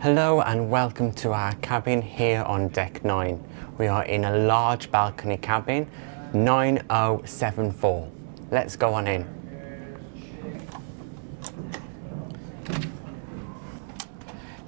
Hello and welcome to our cabin here on deck 9. We are in a large balcony cabin, 9074. Let's go on in.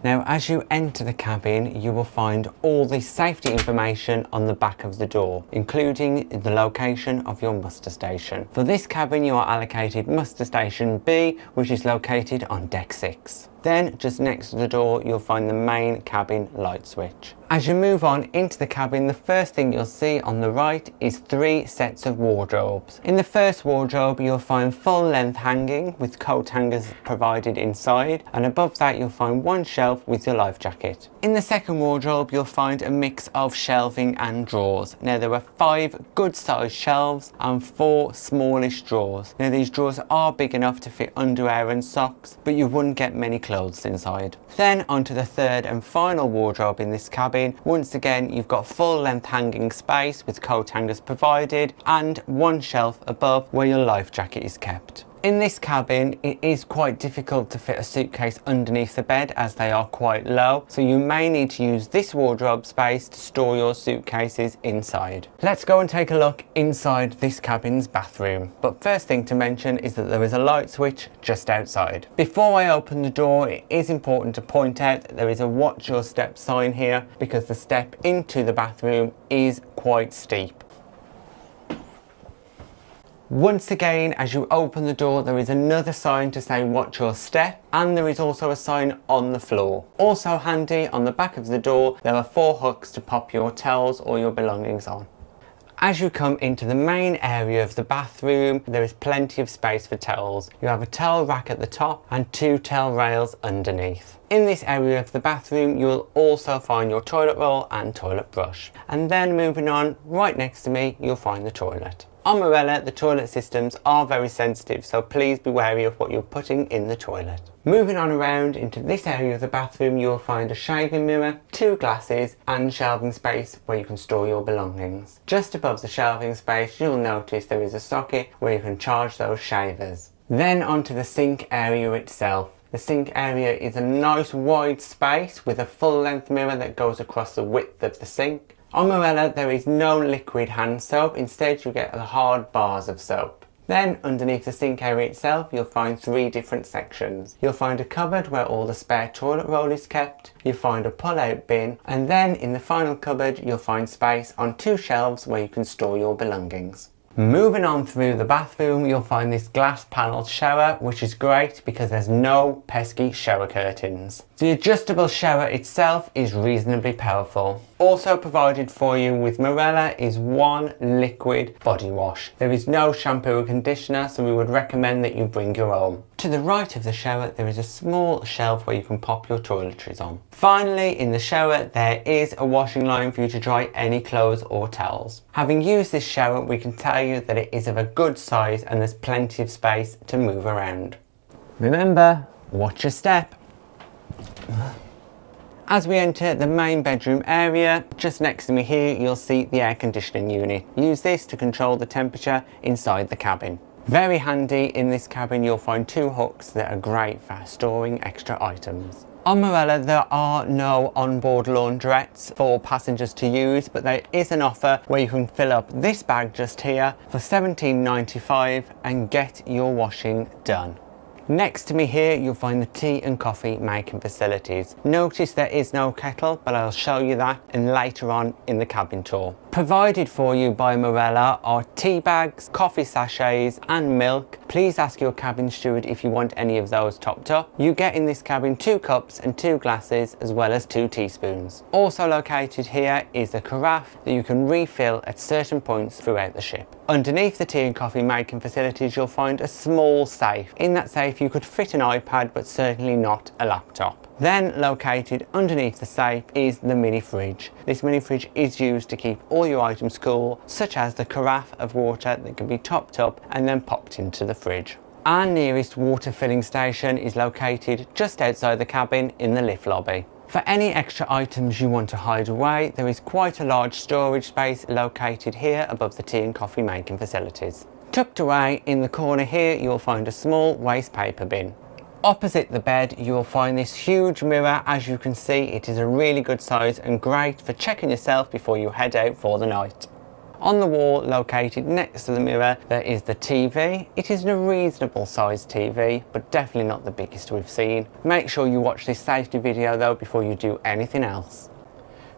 Now, as you enter the cabin, you will find all the safety information on the back of the door, including the location of your muster station. For this cabin, you are allocated muster station B, which is located on deck 6. Then, just next to the door, you'll find the main cabin light switch. As you move on into the cabin, the first thing you'll see on the right is 3 sets of wardrobes. In the first wardrobe, you'll find full length hanging with coat hangers provided inside, and above that you'll find one shelf with your life jacket. In the second wardrobe, you'll find a mix of shelving and drawers. Now, there are 5 good sized shelves and 4 smallish drawers. Now, these drawers are big enough to fit underwear and socks, but you wouldn't get many clothes inside. Then onto the third and final wardrobe in this cabin. Once again, you've got full length hanging space with coat hangers provided and one shelf above where your life jacket is kept. In this cabin, it is quite difficult to fit a suitcase underneath the bed as they are quite low, so you may need to use this wardrobe space to store your suitcases inside. Let's go and take a look inside this cabin's bathroom. But first thing to mention is that there is a light switch just outside. Before I open the door, it is important to point out that there is a watch your step sign here because the step into the bathroom is quite steep. Once again, as you open the door, there is another sign to say watch your step, and there is also a sign on the floor. Also handy, on the back of the door, there are 4 hooks to pop your towels or your belongings on. As you come into the main area of the bathroom, there is plenty of space for towels. You have a towel rack at the top and 2 towel rails underneath. In this area of the bathroom, you will also find your toilet roll and toilet brush. And then moving on, right next to me, you'll find the toilet. On Marella, the toilet systems are very sensitive, so please be wary of what you're putting in the toilet. Moving on around into this area of the bathroom, you'll find a shaving mirror, 2 glasses and shelving space where you can store your belongings. Just above the shelving space, you'll notice there is a socket where you can charge those shavers. Then onto the sink area itself. The sink area is a nice wide space with a full length mirror that goes across the width of the sink. On Marella, there is no liquid hand soap, instead you get the hard bars of soap. Then underneath the sink area itself, you'll find 3 different sections. You'll find a cupboard where all the spare toilet roll is kept, you'll find a pull-out bin, and then in the final cupboard you'll find space on 2 shelves where you can store your belongings. Moving on through the bathroom, you'll find this glass panelled shower, which is great because there's no pesky shower curtains. The adjustable shower itself is reasonably powerful. Also provided for you with Marella is 1 liquid body wash. There is no shampoo or conditioner, so we would recommend that you bring your own. To the right of the shower, there is a small shelf where you can pop your toiletries on. Finally, in the shower, there is a washing line for you to dry any clothes or towels. Having used this shower, we can tell you that it is of a good size and there's plenty of space to move around. Remember, watch your step. As we enter the main bedroom area, just next to me here, you'll see the air conditioning unit. Use this to control the temperature inside the cabin. Very handy, in this cabin you'll find 2 hooks that are great for storing extra items. On Marella, there are no onboard laundrettes for passengers to use, but there is an offer where you can fill up this bag just here for $17.95 and get your washing done. Next to me here, you'll find the tea and coffee making facilities. Notice there is no kettle, but I'll show you that later on in the cabin tour. Provided for you by Marella are tea bags, coffee sachets and milk. Please ask your cabin steward if you want any of those topped up. You get in this cabin 2 cups and 2 glasses as well as 2 teaspoons. Also located here is a carafe that you can refill at certain points throughout the ship. Underneath the tea and coffee making facilities, you'll find a small safe. In that safe you could fit an iPad, but certainly not a laptop. Then located underneath the safe is the mini fridge. This mini fridge is used to keep all your items cool, such as the carafe of water that can be topped up and then popped into the fridge. Our nearest water filling station is located just outside the cabin in the lift lobby. For any extra items you want to hide away, there is quite a large storage space located here above the tea and coffee making facilities. Tucked away in the corner here, you'll find a small waste paper bin. Opposite the bed you will find this huge mirror. As you can see, it is a really good size and great for checking yourself before you head out for the night. On the wall located next to the mirror there is the TV. It is a reasonable sized TV, but definitely not the biggest we've seen. Make sure you watch this safety video though before you do anything else.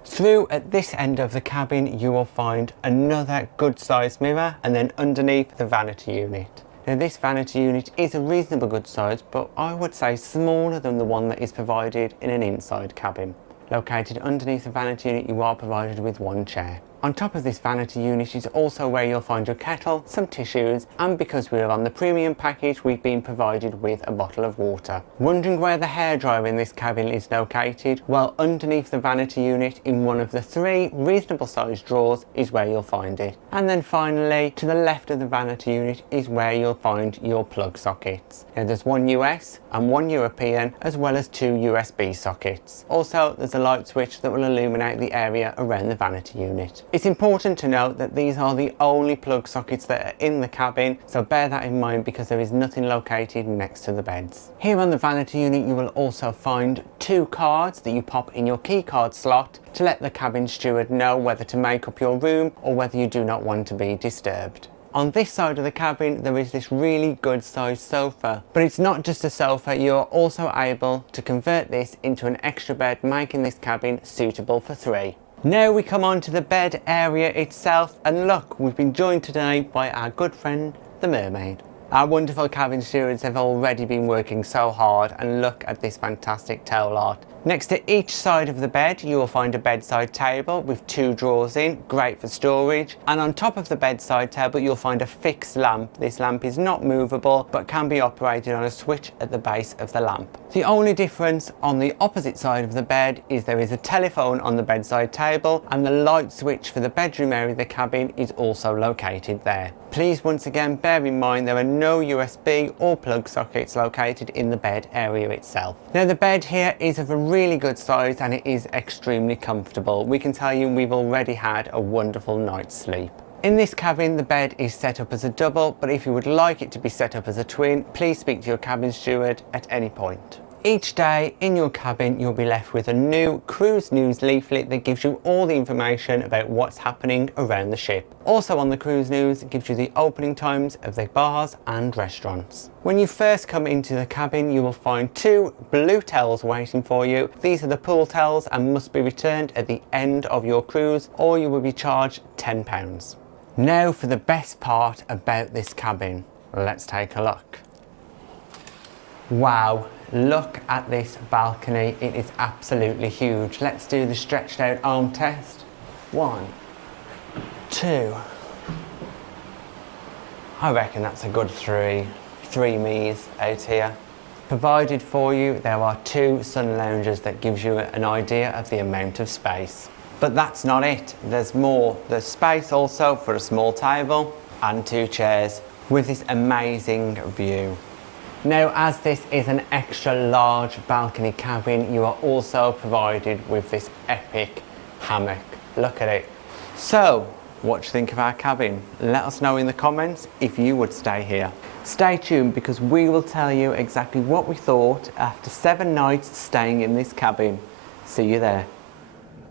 Through at this end of the cabin you will find another good sized mirror, and then underneath the vanity unit. Now this vanity unit is a reasonable good size, but I would say smaller than the one that is provided in an inside cabin. Located underneath the vanity unit you are provided with one chair. On top of this vanity unit is also where you'll find your kettle, some tissues, and because we are on the premium package we've been provided with a bottle of water. Wondering where the hairdryer in this cabin is located? Well, underneath the vanity unit in one of the 3 reasonable sized drawers is where you'll find it. And then finally, to the left of the vanity unit is where you'll find your plug sockets. Now there's one US and one European, as well as 2 USB sockets. Also there's a light switch that will illuminate the area around the vanity unit. It's important to note that these are the only plug sockets that are in the cabin, so bear that in mind because there is nothing located next to the beds. Here on the vanity unit you will also find 2 cards that you pop in your key card slot to let the cabin steward know whether to make up your room or whether you do not want to be disturbed. On this side of the cabin there is this really good sized sofa, but it's not just a sofa, you're also able to convert this into an extra bed, making this cabin suitable for 3. Now we come on to the bed area itself, and look, we've been joined today by our good friend the mermaid. Our wonderful cabin stewards have already been working so hard, and look at this fantastic towel art. Next to each side of the bed you will find a bedside table with 2 drawers in, great for storage, and on top of the bedside table you'll find a fixed lamp. This lamp is not movable but can be operated on a switch at the base of the lamp. The only difference on the opposite side of the bed is there is a telephone on the bedside table, and the light switch for the bedroom area of the cabin is also located there. Please once again bear in mind there are no USB or plug sockets located in the bed area itself. Now the bed here is of a really good size and it is extremely comfortable. We can tell you we've already had a wonderful night's sleep. In this cabin the bed is set up as a double, but if you would like it to be set up as a twin, please speak to your cabin steward at any point. Each day in your cabin you'll be left with a new cruise news leaflet that gives you all the information about what's happening around the ship. Also on the cruise news it gives you the opening times of the bars and restaurants. When you first come into the cabin you will find 2 blue towels waiting for you. These are the pool towels and must be returned at the end of your cruise or you will be charged £10. Now for the best part about this cabin. Let's take a look. Wow, look at this balcony, it is absolutely huge. Let's do the stretched out arm test. 1, 2. I reckon that's a good 3 me's out here. Provided for you there are 2 sun lounges that gives you an idea of the amount of space. But that's not it, there's more. There's space also for a small table and 2 chairs with this amazing view. Now, as this is an extra large balcony cabin, you are also provided with this epic hammock. Look at it. So, what do you think of our cabin? Let us know in the comments if you would stay here. Stay tuned because we will tell you exactly what we thought after 7 nights staying in this cabin. See you there.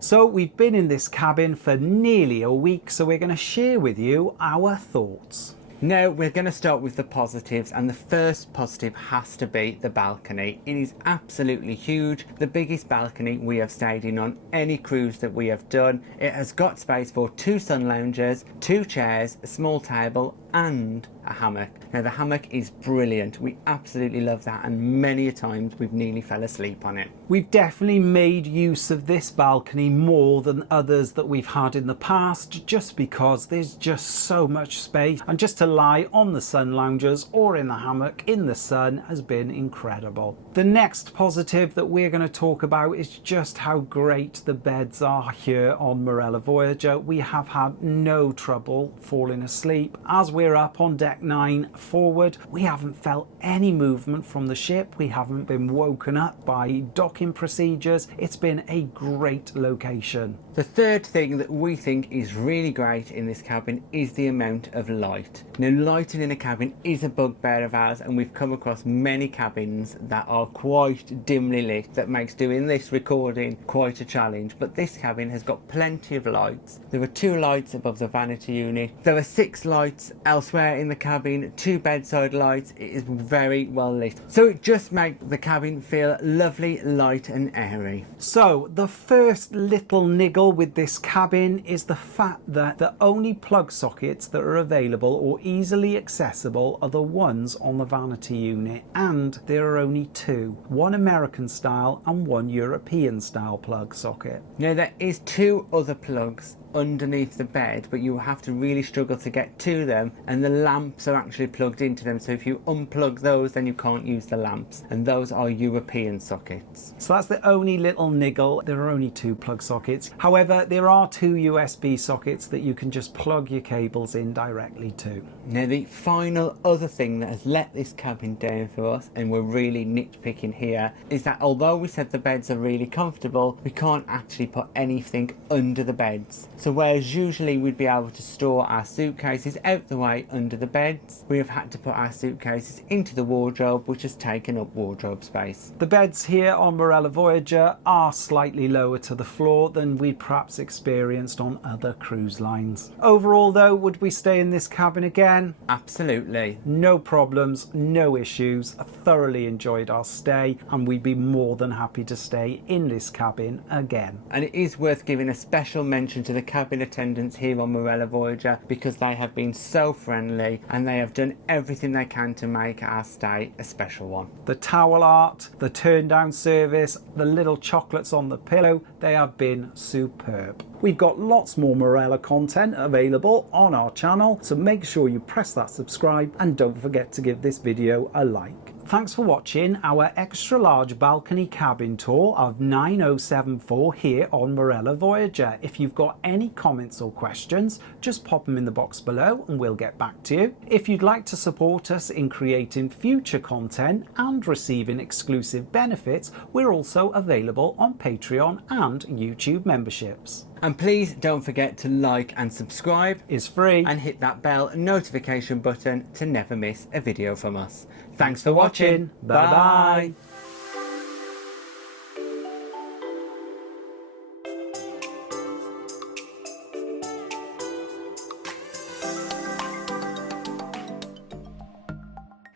So we've been in this cabin for nearly a week, so we're going to share with you our thoughts. Now we're going to start with the positives, and the first positive has to be the balcony. It is absolutely huge, the biggest balcony we have stayed in on any cruise that we have done. It has got space for 2 sun loungers, 2 chairs, a small table and a hammock. Now the hammock is brilliant, we absolutely love that, and many a times we've nearly fell asleep on it. We've definitely made use of this balcony more than others that we've had in the past, just because there's just so much space, and just to lie on the sun loungers or in the hammock in the sun has been incredible. The next positive that we're going to talk about is just how great the beds are here on Marella Voyager. We have had no trouble falling asleep as we're up on deck deck 9 forward. We haven't felt any movement from the ship. We haven't been woken up by docking procedures. It's been a great location. The third thing that we think is really great in this cabin is the amount of light. Now, lighting in a cabin is a bugbear of ours, and we've come across many cabins that are quite dimly lit. That makes doing this recording quite a challenge, but this cabin has got plenty of lights. There are 2 lights above the vanity unit. There are 6 lights elsewhere in the cabin, 2 bedside lights. It is very well lit, so it just makes the cabin feel lovely, light and airy. So the first little niggle with this cabin is the fact that the only plug sockets that are available or easily accessible are the ones on the vanity unit, and there are only 2, one American style and one European style plug socket. Now, there is 2 other plugs underneath the bed, but you have to really struggle to get to them, and the lamps are actually plugged into them, so if you unplug those then you can't use the lamps, and those are European sockets. So that's the only little niggle. There are only 2 plug sockets. However, there are 2 USB sockets that you can just plug your cables in directly to. Now, the final other thing that has let this cabin down for us, and we're really nitpicking here, is that although we said the beds are really comfortable, we can't actually put anything under the beds. So whereas usually we'd be able to store our suitcases out the way under the beds, we have had to put our suitcases into the wardrobe, which has taken up wardrobe space. The beds here on Marella Voyager are slightly lower to the floor than we'd perhaps experienced on other cruise lines. Overall though, would we stay in this cabin again? Absolutely. No problems, no issues. I thoroughly enjoyed our stay, and we'd be more than happy to stay in this cabin again. And it is worth giving a special mention to the cabin attendants here on Marella Voyager, because they have been so friendly and they have done everything they can to make our stay a special one. The towel art, the turn down service, the little chocolates on the pillow, they have been superb. We've got lots more Marella content available on our channel, so make sure you press that subscribe and don't forget to give this video a like. Thanks for watching our extra large balcony cabin tour of 9074 here on Marella Voyager. If you've got any comments or questions, just pop them in the box below and we'll get back to you. If you'd like to support us in creating future content and receiving exclusive benefits, we're also available on Patreon and YouTube memberships. And please don't forget to like and subscribe. It's free. And hit that bell notification button to never miss a video from us. Thanks for watching. Bye bye.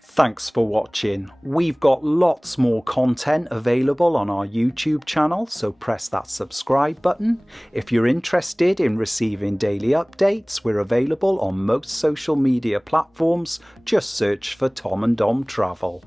Thanks for watching. We've got lots more content available on our YouTube channel, so press that subscribe button. If you're interested in receiving daily updates, we're available on most social media platforms. Just search for Tom and Dom Travel.